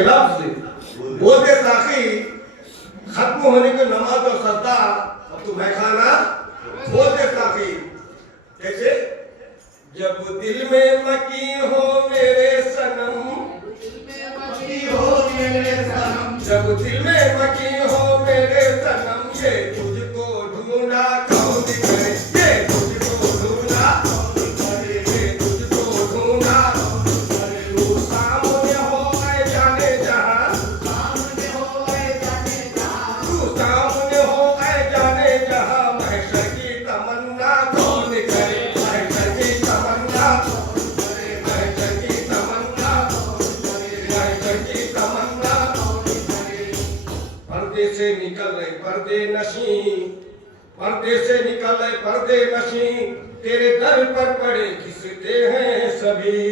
के लफ्ज बोलते साकी खत्म होने के नमाज और सजदा अब तो मैं खाना बोलते साकी कैसे जब दिल में मकी हो मेरे सनम जब दिल में मकी हो मेरे सनम ये तुझको ढूंढा कौन करे ये तुझको ढूंढा कौन करे ये तुझको ढूंढा कौन करे तू सामने हो गए जाने जहां सामने हो गए जाने जहां तू सामने हो गए जाने जहां महशर की तमन्ना कौन करे महशर की तमन्ना कौन करे महशर की तमन्ना कौन करे महशर की तमन्ना पर्दे से निकल रहे पर्दे नशी पर्दे से निकल रहे पर्दे नशी तेरे दर पर पड़े घिसते हैं सभी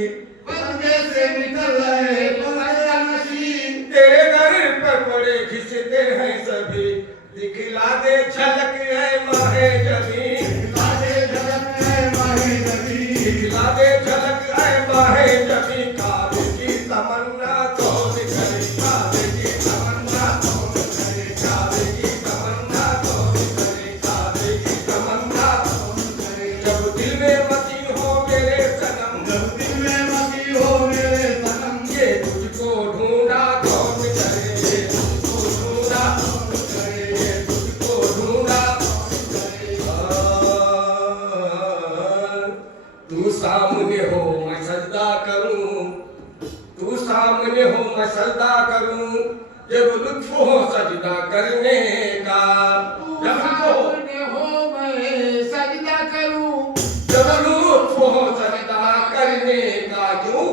पर्दे से निकल रहे पर्दे नशी तेरे दर पर पड़े घिसते हैं सभी दिखला दे झलक है माहे जबी दिखला दे झलक है माहे जबी दिखला दे झलक है माहे जबी काबे की तमन्ना कौन करे काबे की तमन्ना कौन करे काबे की तमन्ना कौन करे काबे की तमन्ना कौन करे जब दिल में मती हो मेरे सनम जब दिल में मती हो मेरे सनम ये तुझको ढूंढा कौन करे ये तुझको ढूंढा कौन करे ये तुझको ढूंढा कौन करे तू सामने हो मैं सजदा करूं तू सामने हो मैं सजदा करूं जब लुत्फ हो सजदा करने का जब सामने हो मैं सजदा करूं जब लुत्फ हो सजदा करने का क्यों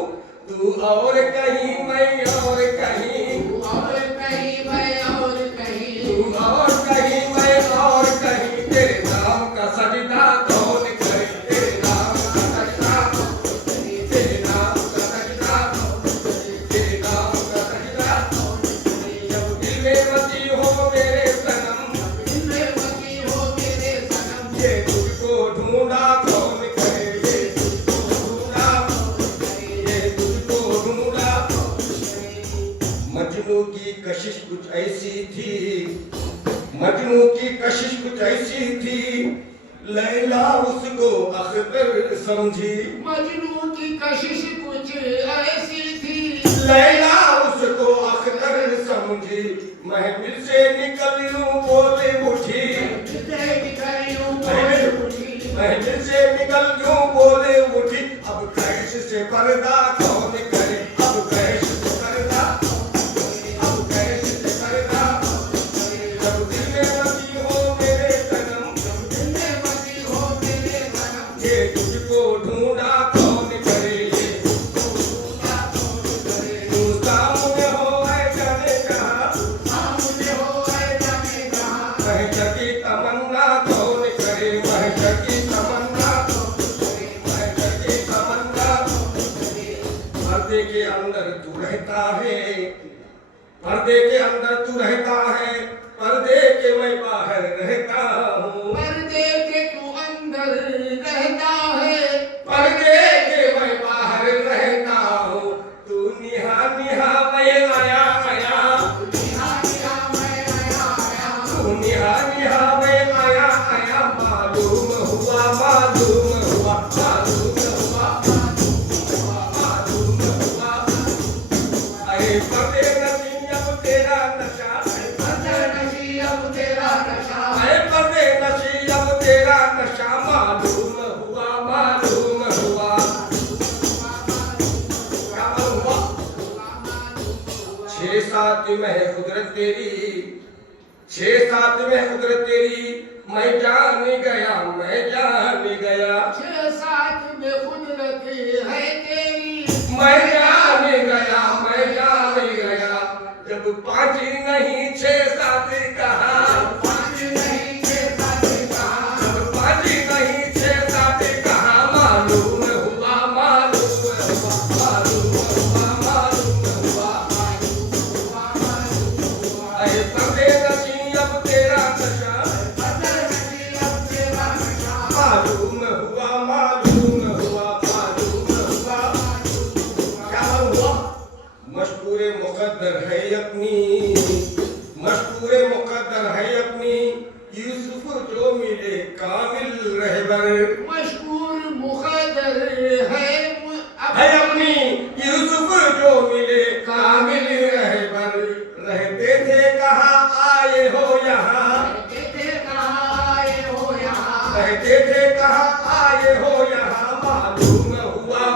तू और कहीं मैं और कहीं तू और कहीं मैं और कहीं तू और कहीं मैं और कहीं तेरे नाम का सजदा कौन करे तेरे नाम का सजदा कौन करे तेरे नाम का सजदा कौन करे तेरे नाम का सजदा कौन करे जब दिल में मची हो मेरे सनम दिल में मची हो मेरे सनम ये तुझको ढूंढा कौन करे ये तुझको ढूंढा कौन करे ये तुझको ढूंढा कौन करे मजनू की कशिश कुछ ऐसी थी मजनू की कशिश कुछ ऐसी थी लैला उसको अख्तर समझी मजनू की कशिश कुछ ऐसी थी लैला उसको अख्तर समझी महफिल से निकल यूं बोले उठी महफिल से निकल यूं बोले उठी अब कैश से पर्दा कौन करे अब कैश से पर्दा कौन करे अब कैश से पर्दा कौन करे जब दिल में मची हो मेरे सनम जब दिल में मची हो मेरे सनम ये तुझको ढूंढा कौन करे ये तुझको ढूंढा कौन करे तू सामने हो ऐ जाने कहा सामने हो ऐ जाने कहा महशर की तमन्ना कौन करे महशर की तमन्ना कौन करे महशर की तमन्ना कौन करे पर्दे के अंदर तू रहता है पर्दे के अंदर तू रहता है पर्दे के मैं बाहर रहता हूँ पर्दे के तू अंदर रहता है पर्दे के मैं बाहर रहता हूँ तू निहा निहा मैं आया आया निहा निहा मैं आया आया तू निहा निहा मैं आया आया मालूम हुआ मालूम हुआ मालूम हुआ मालूम हुआ अरे पर्दे नसी अब तेरा नशा पर्दे नशी अब तेरा नशा अरे पर्दे नसी अब तेरा नशा मालूम हुआ मालूम हुआ क्या मालूम हुआ 6-7 में कुदरत तेरी 6-7 में कुदरत तेरी मैं जान गया मैं जान गया 6-7 में कुदरत है तेरी मैं जान गया मैं जान गया जब 5 नहीं 6-7 कहा पाँच नहीं 6-7 कहा जब 5 नहीं 6-7 कहा मालूम हुआ मालूम हुआ मालूम हुआ मालूम हुआ अरे पर्दे नशी अब तेरा नशा पर्दे नशी अब तेरा नशा मालूम हुआ मालूम हुआ मालूम हुआ क्या हुआ मशहूर मुखर मुकद्दर है अपनी, मशहूर मुकद्दर है अपनी, यूसुफ जो मिले कामिल रहबर। मशहूर मुकद्दर है अपनी, यूसुफ जो मिले कामिल रहबर। रहते थे कहाँ आए हो यहाँ, रहते थे कहाँ आए हो यहाँ, रहते थे कहाँ आए हो यहाँ, मालूम हुआ